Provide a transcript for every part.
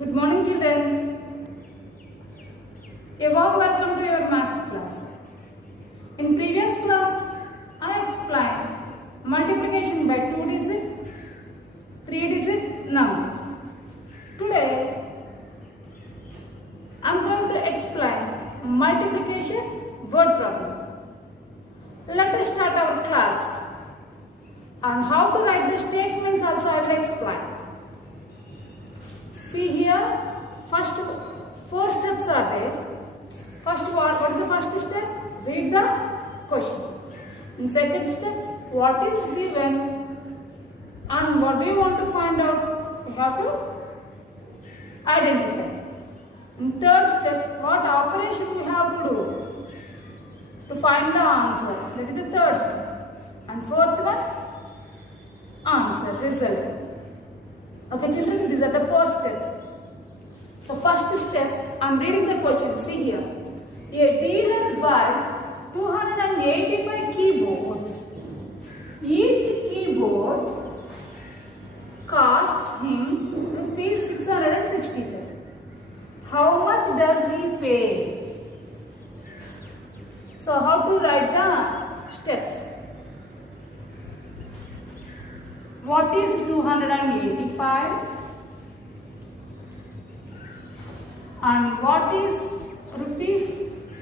Good morning, children. A warm welcome to your maths class. In previous class, I explained multiplication by 2-digit, 3-digit numbers. Today, I am going to explain multiplication word problem. Let us start our class. And how to write the statements also I will explain. See here, first 4 steps are there. First, what is the first step? Read the question. In second step, what is given and what do you want to find out? You have to identify. In third step, what operation we have to do to find the answer? That is the third step. And fourth one, answer, result. Okay, children, these are the 4 steps. So, first step, I am reading the question. See here. A dealer buys 285 keyboards. Each keyboard costs him rupees 665. How much does he pay? So, how to write the steps? What is 285 and what is rupees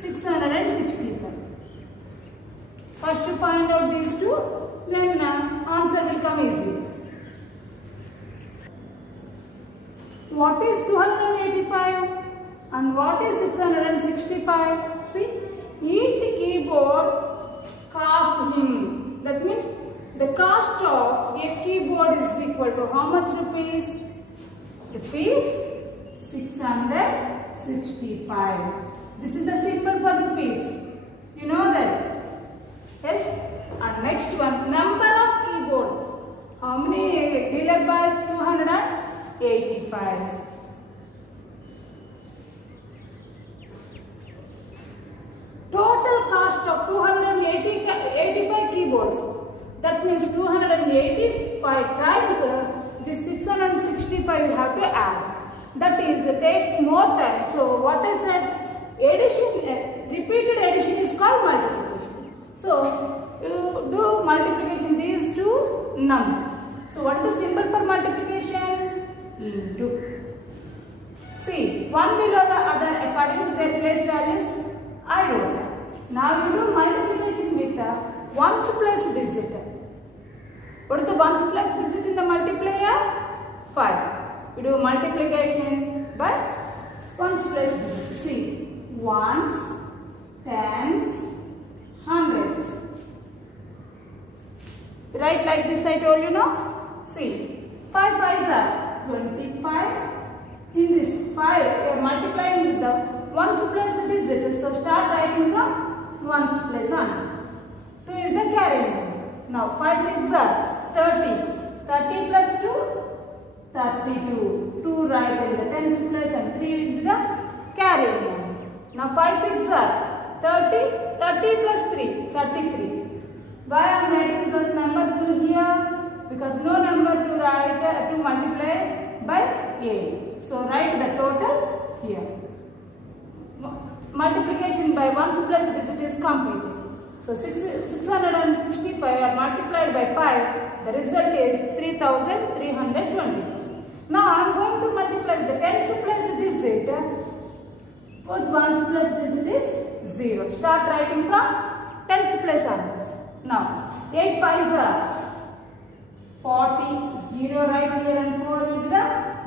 665? First to find out these two, then answer will come easy. What is 285 and what is 665? See, each keyboard cost him. That means the cost of a keyboard is equal to how much rupees? Rupees 665. This is the symbol for rupees. You know that? Yes? And next one, number of keyboards. How many? Dealer buys 285. Total cost of 285 keyboards. That means 285 times this 665 you have to add. That is, it takes more time. So, what I said? Addition, repeated addition is called multiplication. So, you do multiplication these two numbers. So, what is the symbol for multiplication? Into. See, one below the other according to their place values, I wrote that. Now, you do multiplication with the ones place digit. What is the ones place digit in the multiplier? 5. We do multiplication by ones place digit. See. Ones, tens, hundreds. Right like this I told you now. See, 5 5s are 25. In this 5, you are multiplying with the ones place digit. So start writing from ones place hundreds. 2 is the carrying number. Now 5 6s are 30. 30 plus 2, 32. 2 write in the tens place and 3 will be the carrying number. Now 5 6s are 30, 30 plus 3, 33. Why I am writing this number full here? Because no number to write to multiply by 8. So write the total here. Multiplication by ones plus digit is completed. So 665 are multiplied by 5. The result is 3320. Now I am going to multiply the tens plus digit. Put ones plus digit is 0. Start writing from tens place hundreds. Now 8 5s are 40. 0 right here and 4 will be the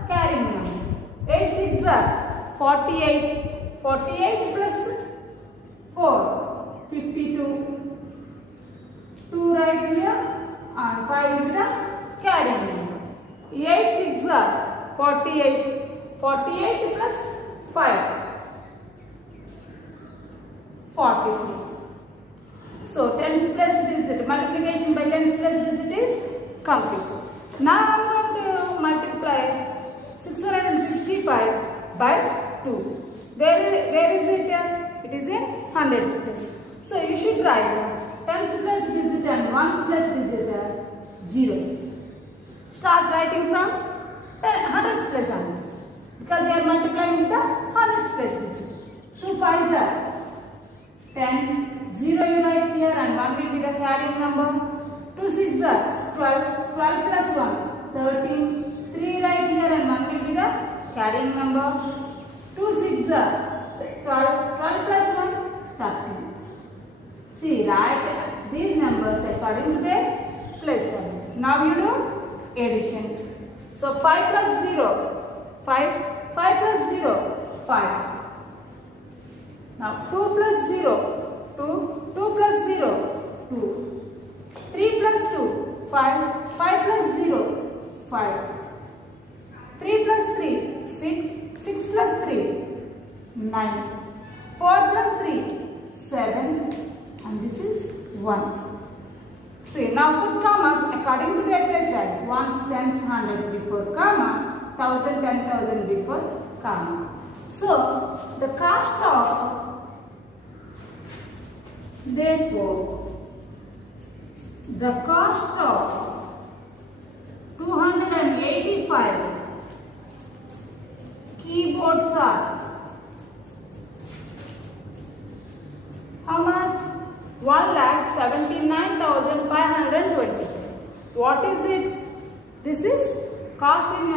carrying number. 8 6s are 48. 48 plus 4, 52. 2 right here and 5 is the carrying number. 8 6s are 48. 48 plus 5. 43. So, tens plus digit, multiplication by tens plus digit is completed. Now, I am going to multiply 665 by 2. Where is it? It is in hundreds place. So, you should write tens plus digit and ones plus digit are zeros. Start writing from hundreds plus hundreds. Because are multiplying with the hundreds place digit. 2 5s are 10, 0 you write here and 1 will be the carrying number. 2 6s are 12, 12 plus 1, 13, 3 right here and 1 will be the carrying number. 2 6s are 12, 12 plus 1, 13. See, write these numbers according to their place values. Now you do addition. So 5 plus 0, 5, 5 plus 0, 5. Now 2 plus 0, 2, 2 plus 0, 2. 3 plus 2, 5, 5 plus 0, 5. 3 plus 3, 6, 6 plus 3, 9. 4 plus 3, 7, and this is 1. See, now put commas according to their place values. Ones, tens, hundreds before comma, 1000, 10,000 before comma. So, the cost of, therefore, the cost of 285 keyboards are how much? 1,79,520. What is it? This is cost in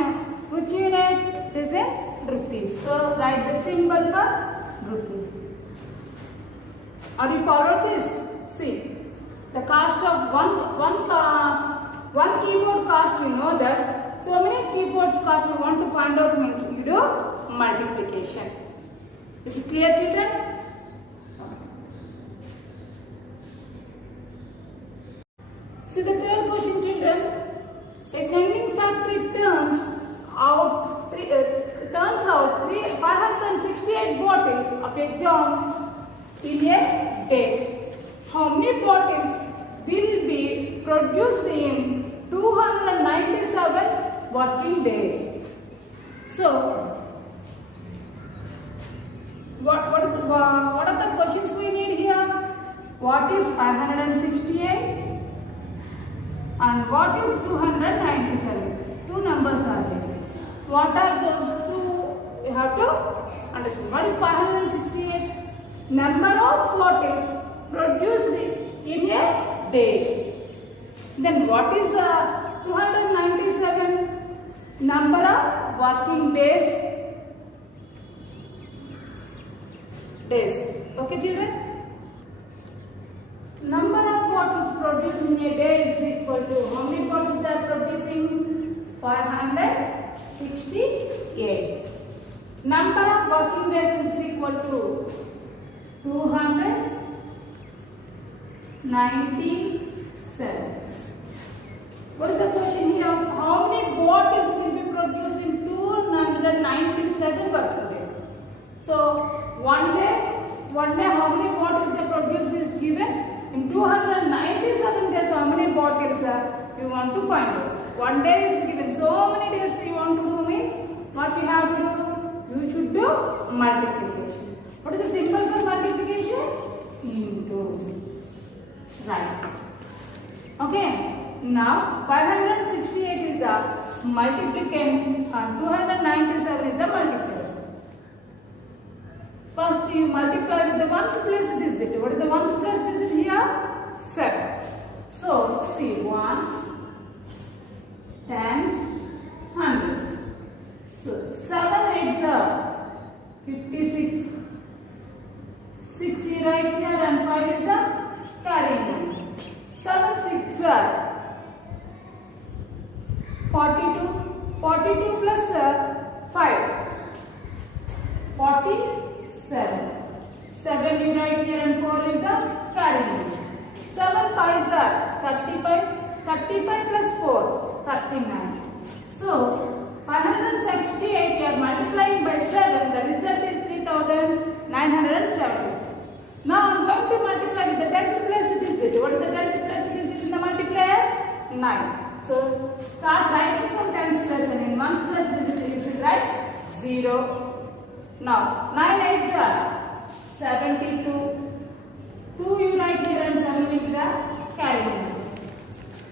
which units? This is in rupees. So write the symbol for rupees. Are you follow this? See, the cost of one keyboard cost, you know that. So many keyboards cost you want to find out means you do multiplication. Is it clear, children? See the third question, children. A cheming factory turns out 568 bottles of a jam in a day. How many bottles will be produced in 297 working days? So, what are the questions we need here? What is 568? And what is 297? Two numbers are there. What are those two? You have to understand. What is 568? Number of bottles produced in a day. Then what is 297? Number of working days. Okay, children? Number of bottles produced in a day is equal to how many bottles they are producing? 568. Number of working days is equal to 297. What is the question here? How many bottles will be produced in 297 working days? So one day how many bottles they produce is given. In 297 days, how many bottles you want to find out? One day is given. So many days you want to do means what you have to do? You should do multiplication. What is the symbol for multiplication? Into. Right. Okay. Now 568 is the multiplicand and 297 is the multiplier. First you multiply with the ones place digit. What is the ones place digit here? 7. So see, ones, tens, hundreds. So 7 8s are 56. 6 you write here and 5 is the carrying number. 7 6s are 42. 42 plus 5. 47. 7 you write here and 4 is the carrying number. 7 5s are 35. 35 plus 4, 39. So 568 you are multiplying by 7. The result is 3970. Now I am going to multiply with the tens place digit. What is the tens place digit in the multiplier? 9. So start writing from tens place and in ones place digit you should write 0. Now 9 8s are 72. 2 you write here and 7 will be the carrying number.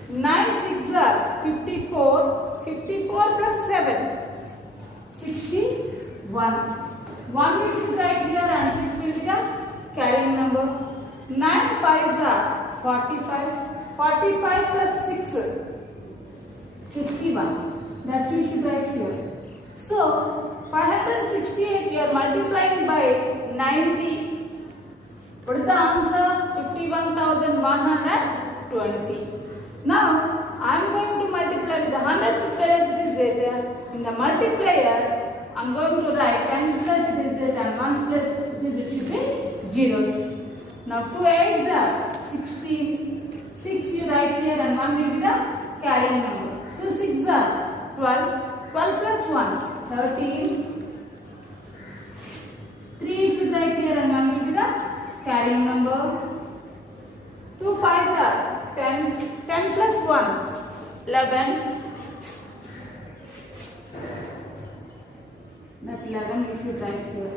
9 6s are 54. 54 plus 7 61. 1. 1 we should write here and 6 will be the carrying number. 9 5s are 45. 45 plus 6, 51. That we should write here. So 568 we are multiplying by 90. What is the answer? 51,120. Now I am going to multiply with the hundreds place digit. In the multiplier I am going to write tens place digit and ones place digit should be zeros. Now 2 8s are 16. 6 you write here and 1 will be the carrying number. 2 6s are 12. 12 plus 1 13. 3 you should write here and 1 will be the carrying number. 2 5s are 10. 10 plus 1 11. That 11 you should write here.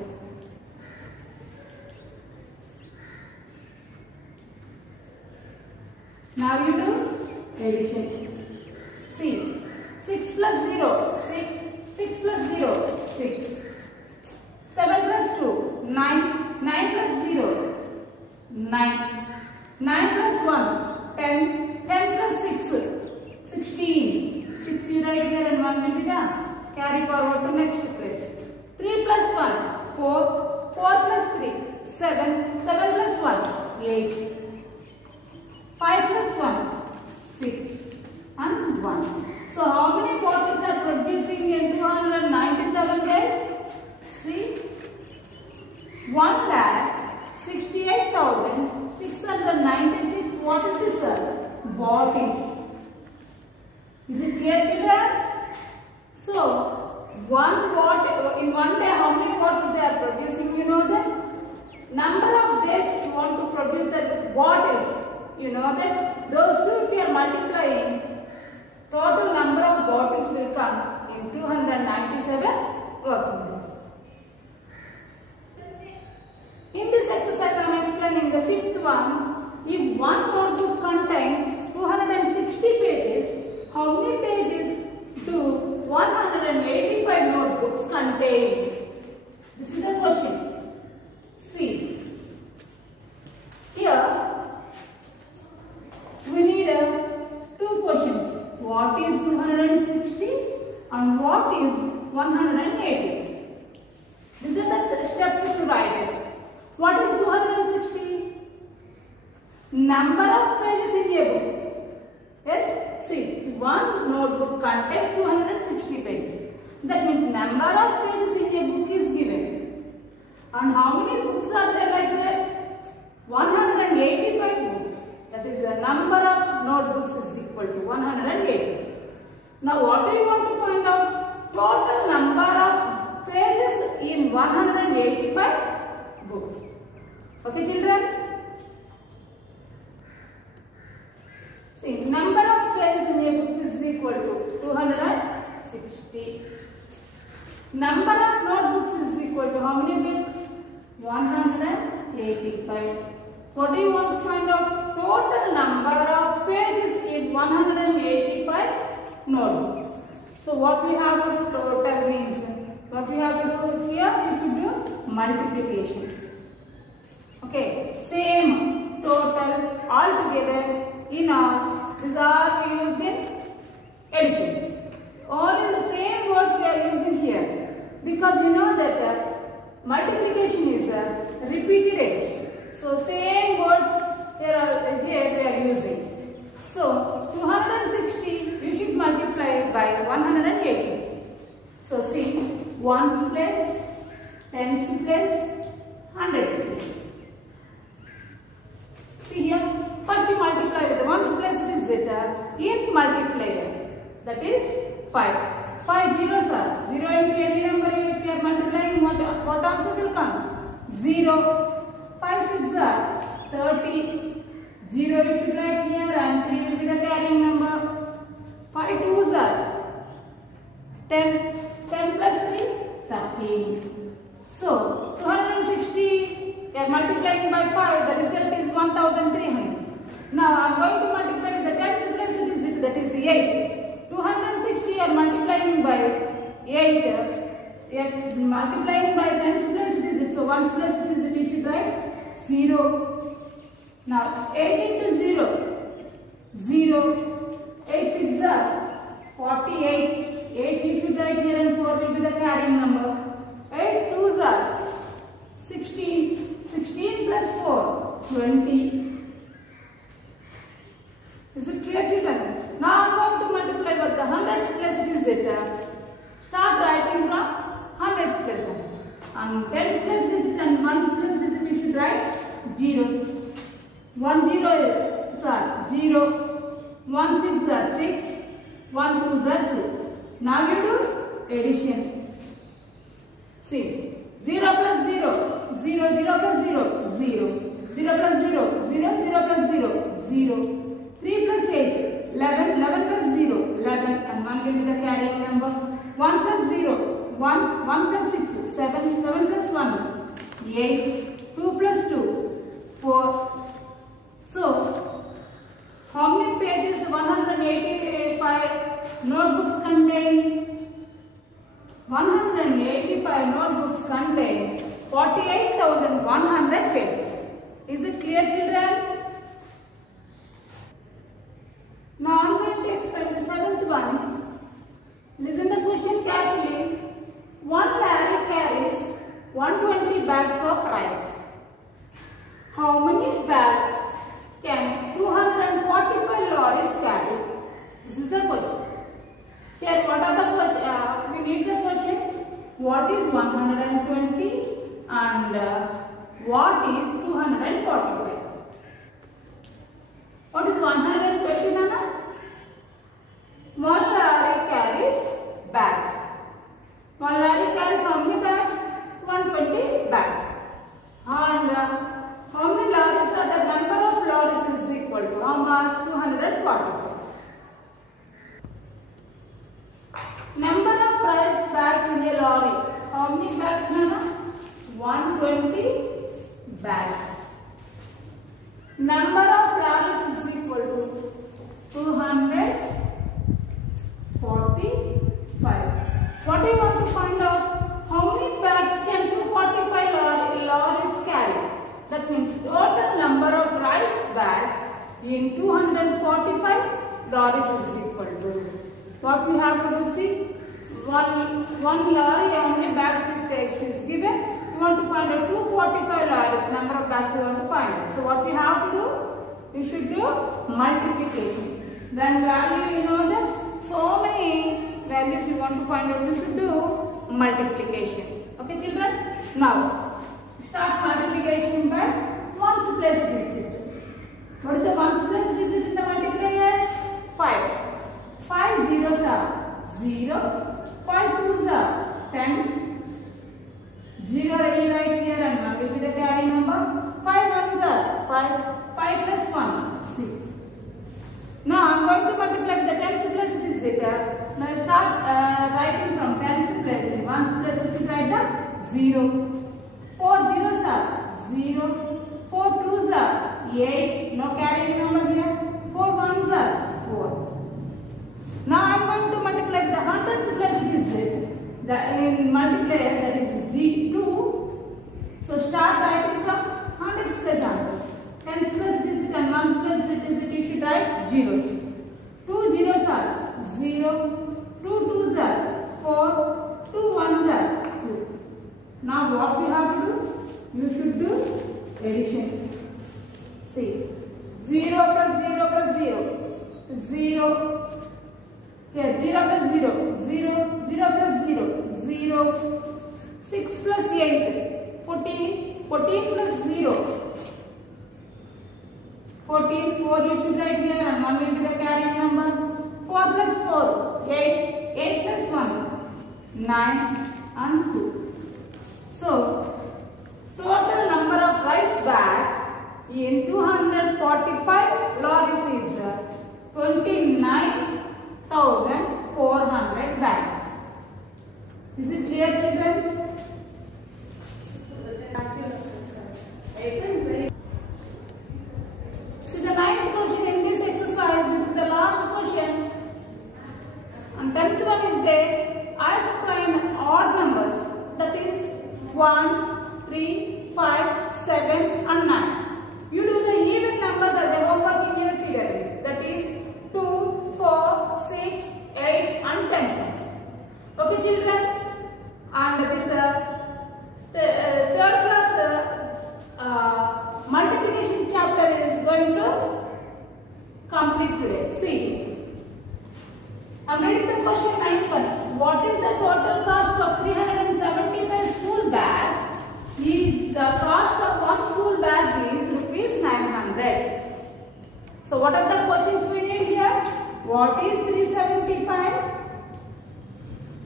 Now you do addition. See, 6 plus 0, 6. 6 plus 0, 6. 7 plus 2, 9. 9 plus 0, 9. 9 plus 1, 10. 10 plus 6, 16. 6 you write here and 1 will be the carry forward to next place. 3 plus 1, 4. 4 plus 3, 7. 7 plus 1, 8. 5 plus 1, 6 and 1. So how many bottles are producing in 297 days? See, 1,68,696. What is this, sir? Bottles. Is it clear, children? So, in one day, how many bottles they are producing? You know that? Number of days you want to produce the bottles. You know that? Those two, if you are multiplying, total number of bottles will come in 297 working days. In this exercise, I am explaining the fifth one. If one notebook contains 260 pages, how many pages do 185 notebooks contain? This is the question. See, here we need two questions. What is 260 and what is 180? These are the steps to write it. What is 260? Number of pages in a book. Yes? See, one notebook contains 260 pages. That means number of pages in a book is given. And how many books are there like that? 185 books. That is the number of notebooks is equal to 180. Now what do you want to find out? Total number of pages in 185 books. Okay, children? See, number of pages in a book is equal to 260. Number of notebooks is equal to how many books? 185. What do you want to find out? Total number of pages in 185 notebooks. So what we have to do? Total means what we have to do here? We should do multiplication. Okay, same total all together in all. These are we used in additions. All in the same words we are using here because you know that multiplication is a repeated addition. So same words here we are using. So 260 you should multiply by 180. So see, ones place, tens place, hundreds place. See here, first you multiply with the ones place digit in multiplier. That is 5. 5 zeros are 0 into any number. If you are multiplying, what answer will come? 0. 5 6 are 30. 0 you should write here and 3 will be the carrying number. 5 2s are 10. 10 plus 3, 13. So 260 we are multiplying by 5. The result is 1300. Now I am going to multiply with the tens place digit, that is 8. 260 are multiplying by 8 Yet multiplying by tens place digit, so ones place digit you should write 0. Now 8 into 0, 0. 8 6 are 48. 8 you should write here and 4 will be the carrying number. 8 2s are 16. 16 plus 4, 20. Is it clear, children? Now I am going to multiply with the hundreds place digit. Start writing from hundreds place and tens place digit and one place digit you should write zeros. 1 0 is 0. 1 6 are 6. 1 2 are 2. Now you do addition. See, 0 plus 0, 0, 0 plus 0, 0. 0 plus 0, 0, 0 plus 0, 0. 3 plus 8, 11, 11 plus 0, 11 and 1 will be the carrying number. 1 plus 0, 1, 1 plus 6, 7, 7 plus 1, 8, 2 plus 2, 4. So, how many pages 185 notebooks contain? 185 notebooks contain 48,100 pages. Is it clear, children? Now I am going to explain the seventh one. Listen the question carefully. One lorry carries 120 bags of rice. How many bags can 245 lorries carry? This is the question. Here, what are the questions? We need the questions. What is 120 and what is 245? What is 120, Nana? One lorry carries bags. One lorry carries how many bags? 120 bags. And how many lorries are the number of lorries is equal to how much? 245. Number of rice bags in a lorry. How many bags, Nana? 120 bags. Number of lorries is equal to 245. What do you want to find out? How many bags can 245 lorries carry? That means total number of rice bags in 245 lorries is equal to. What we have to do, see, one lorry, how many bags it takes is given. We want to find out 245 lorries, number of bags we want to find out. So what we have to do, we should do multiplication. Then value, you know that so many values you want to find out, you should do multiplication. Okay, children? Now, start multiplication by ones place digit. What is the ones place digit in the multiplier? 5. 5 zeros are 0. 5 twos are 10. 0 really right here and 1 will be the carrying number. 5 ones are 5. 5 plus 1, 6. Now I am going to multiply with the tens place digit. Now start writing from tens place. In ones place you should write the 0. 4 zeros are 0. 4 twos are 8. No carrying number here. 4 ones are 4. Now I am going to multiply the hundreds place digit. In multiplier that is G2. So start writing from hundreds place hundreds. Tens place digit and ones place digit you should write zeros. 2 zeros are 0. 2 twos are 4. 2 ones are 2. Now what we have to do? You should do addition. See, 0 plus 0 plus 0. 0. Here 0 plus 0, 0, 0 plus 0, 0, 6 plus 8, 14, 14 plus 0, 14, 4 you should write here and 1 will be the carrying number, 4 plus 4, 8, 8 plus 1, 9 and 2. So, total number of rice bags in 245 lorries is 29,400 bags. Is it clear, children? See the ninth question in this exercise. This is the last question. And 10th one is there. I explain odd numbers. 1, 3, 5, 7 and 9. You do the even numbers as a homework in your syllabus. That is 2, 4, 6, 8 and 10 cents. Okay children? And this third class multiplication chapter is going to complete today. See, I am reading the question 9. What is the total cost of 375 school bag? The cost of one school bag is rupees 900. So what are the questions we need here? What is 375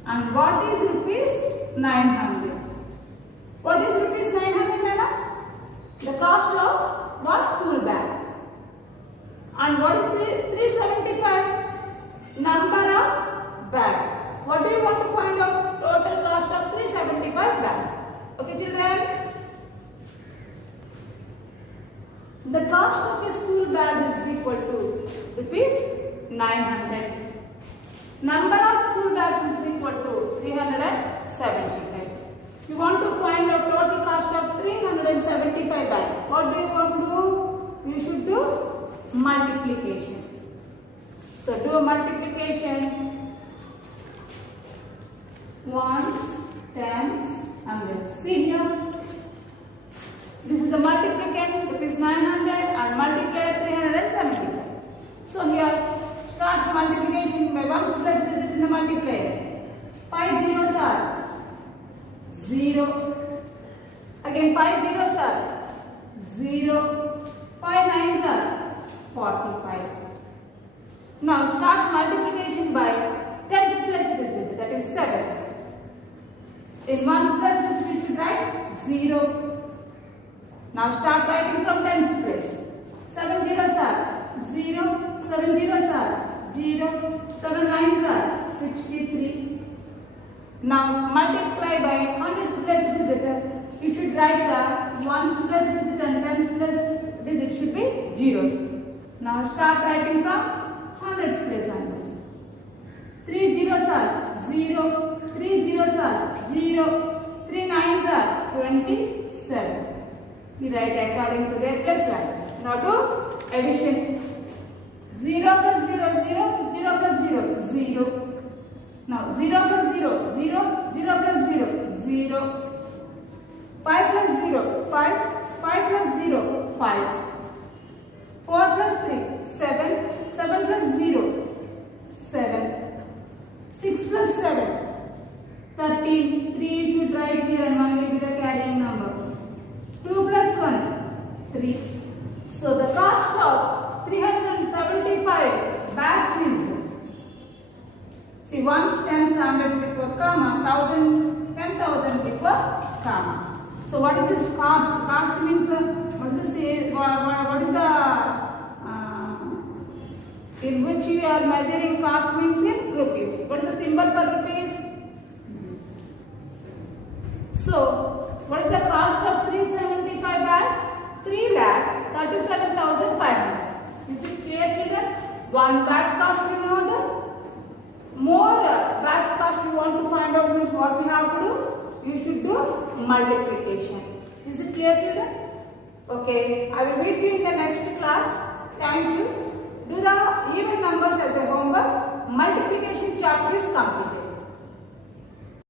and what is rupees 900? What is rupees 900, Nana? The cost of one school bag. And what is the 375? Number of bags. What do you want to find out? Total cost of 375 bags. Okay children? The cost of a school bag is equal to rupees 900. Number of school bags is equal to 375. You want to find out total cost of 375 bags. What do you want to do? You should do multiplication. So do a multiplication. Ones, tens, hundreds. See here. This is the multiplicand, it is 900 and multiplier 375. So here, start multiplication by ones plus digit in the multiplier. 5 zeros are 0. Again 5 zeros are 0. 5 nines are 45. Now start multiplication by tens plus digit, that is 7. In ones plus digit we should write 0. Now start writing from tens place. 7 zeros are 0. 7 zeros are 0. 7 nines are 63. Now multiply by hundreds plus digit. You should write the ones plus digit and tens plus digit should be zeros. Now start writing from hundreds place hundreds. 3 zeros are 0. 3 zeros are 0. 3 nines are 27. You write according to their place value. Now do addition. 0 plus 0, 0. 0 plus 0, 0. Now 0 plus 0, 0. 0 plus 0, 0. 5 plus 0, 5. 5 plus 0, 5. 4 plus 3, 7. 7 plus 0, 7. 6 plus 7, 13. 3 you should write here and 1 will be the carrying number. 2 plus 1, 3. So the cost of 375 bags is, see, ones, tens, hundreds before comma, 1000, 10,000 before comma. So what is this cost? Cost means what is the in which you are measuring cost means in rupees. What is the symbol for rupees? So what is the cost of 375 bags? 3,37,500. Is it clear children? One bag cost you know the more bags cost you want to find out means what we have to do? You should do multiplication. Is it clear children? Okay, I will meet you in the next class. Thank you. Do the even numbers as a homework. Multiplication chapter is complete.